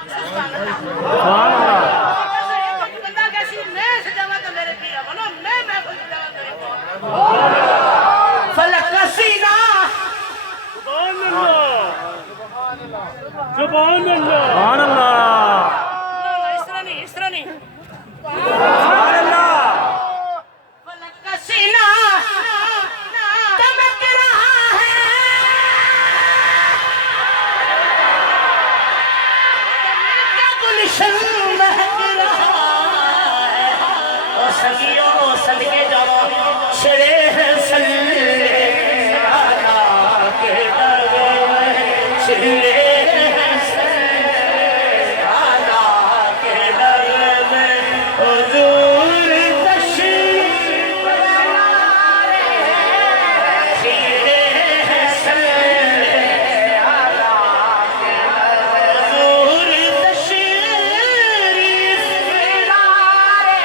سبحان اللہ بندہ کیسی میں سجاوا تو میرے پیا بنو میں کو سجاوا میرے کو فلک کا سینہ سبحان اللہ سبحان اللہ سبحان اللہ اس طرح نہیں سبحان اللہ فلک کا سینہ دمک رہا ہے دمک کا گلشن مہک رہا ہے او سنگیوں صدقے جاؤ چھڑے ہیں سلے آنا کے در میں چھڑے ہیں سلے آنا کے در میں حضور تشریف لائے چھڑے ہیں سلے آنا کے در حضور تشریف لائے